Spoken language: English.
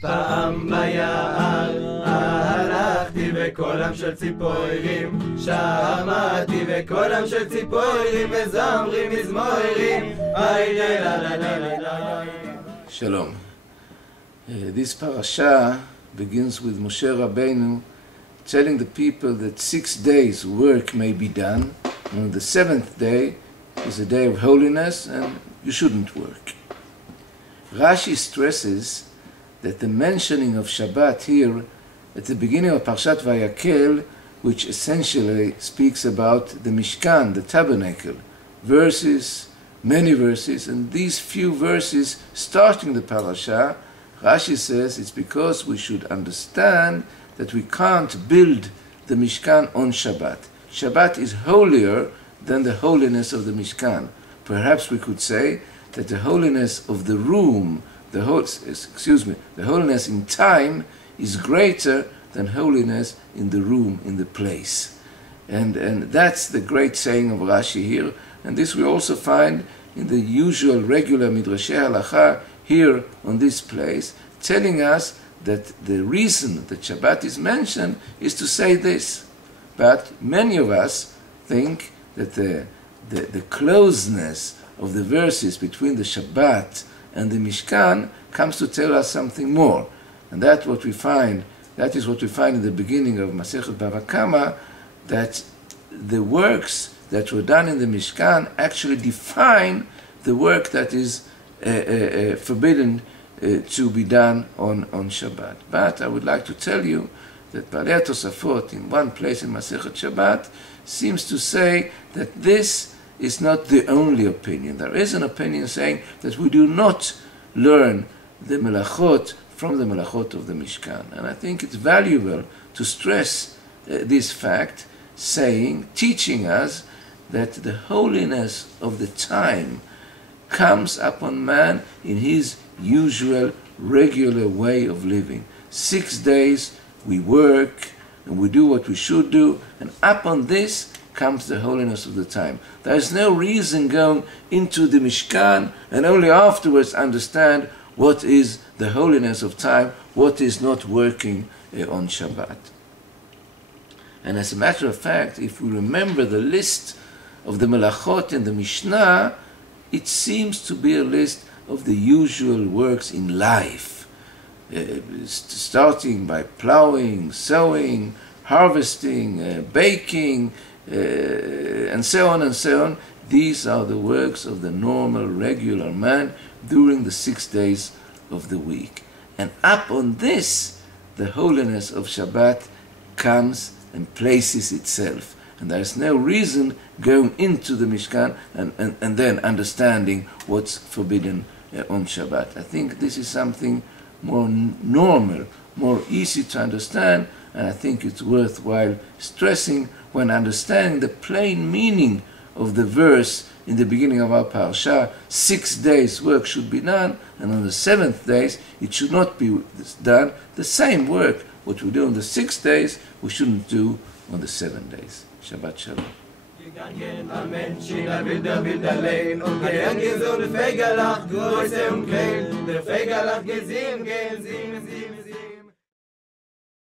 פעם ביער הלכתי וקולם של ציפורים שמעתי וקולם של ציפורים מזמרים מזמורים Shalom. This parasha begins with Moshe Rabbeinu telling the people that 6 days work may be done, and on the 7th day is a day of holiness and you shouldn't work. Rashi stresses that the mentioning of Shabbat here at the beginning of Parashat VaYakhel, which essentially speaks about the Mishkan, the tabernacle, verses, many verses, and these few verses starting the parasha, Rashi says it's because we should understand that we can't build the Mishkan on Shabbat. Shabbat is holier than the holiness of the Mishkan. Perhaps we could say that the holiness of the room, the holiness in time is greater than holiness in the room, in the place. And that's the great saying of Rashi here. And this we also find in the usual regular Midrashei Halacha here on this place, telling us that the reason that Shabbat is mentioned is to say this. But many of us think that the closeness of the verses between the Shabbat and the Mishkan comes to tell us something more. And that is what we find in the beginning of Masechet Bava Kama, that the works that were done in the Mishkan actually define the work that is forbidden to be done on Shabbat. But I would like to tell you that Baalei Tosafot, in one place in Masechet Shabbat, seems to say that this is not the only opinion. There is an opinion saying that we do not learn the melachot from the melachot of the Mishkan. And I think it's valuable to stress this fact, teaching us that the holiness of the time comes upon man in his usual, regular way of living. 6 days we work and we do what we should do, and upon this comes the holiness of the time. There is no reason going into the Mishkan and only afterwards understand what is the holiness of time, what is not working on Shabbat. And as a matter of fact, if we remember the list of the melachot in the Mishnah, it seems to be a list of the usual works in life, starting by plowing, sowing, harvesting, baking, and so on and so on. These are the works of the normal, regular man during the 6 days of the week. And up on this, the holiness of Shabbat comes and places itself. And there is no reason going into the Mishkan and then understanding what's forbidden on Shabbat. I think this is something more normal, more easy to understand, and I think it's worthwhile stressing when understanding the plain meaning of the verse in the beginning of our parasha. 6 days work should be done, and on the 7th days it should not be done. The same work, what we do on the 6 days, we shouldn't do on the 7 days. Shabbat Shalom. Amen, Shina Bilder Bilderlein, und gehen so eine Fegerlach, Größe und Klein, der Fegerlach gesehen, gehen,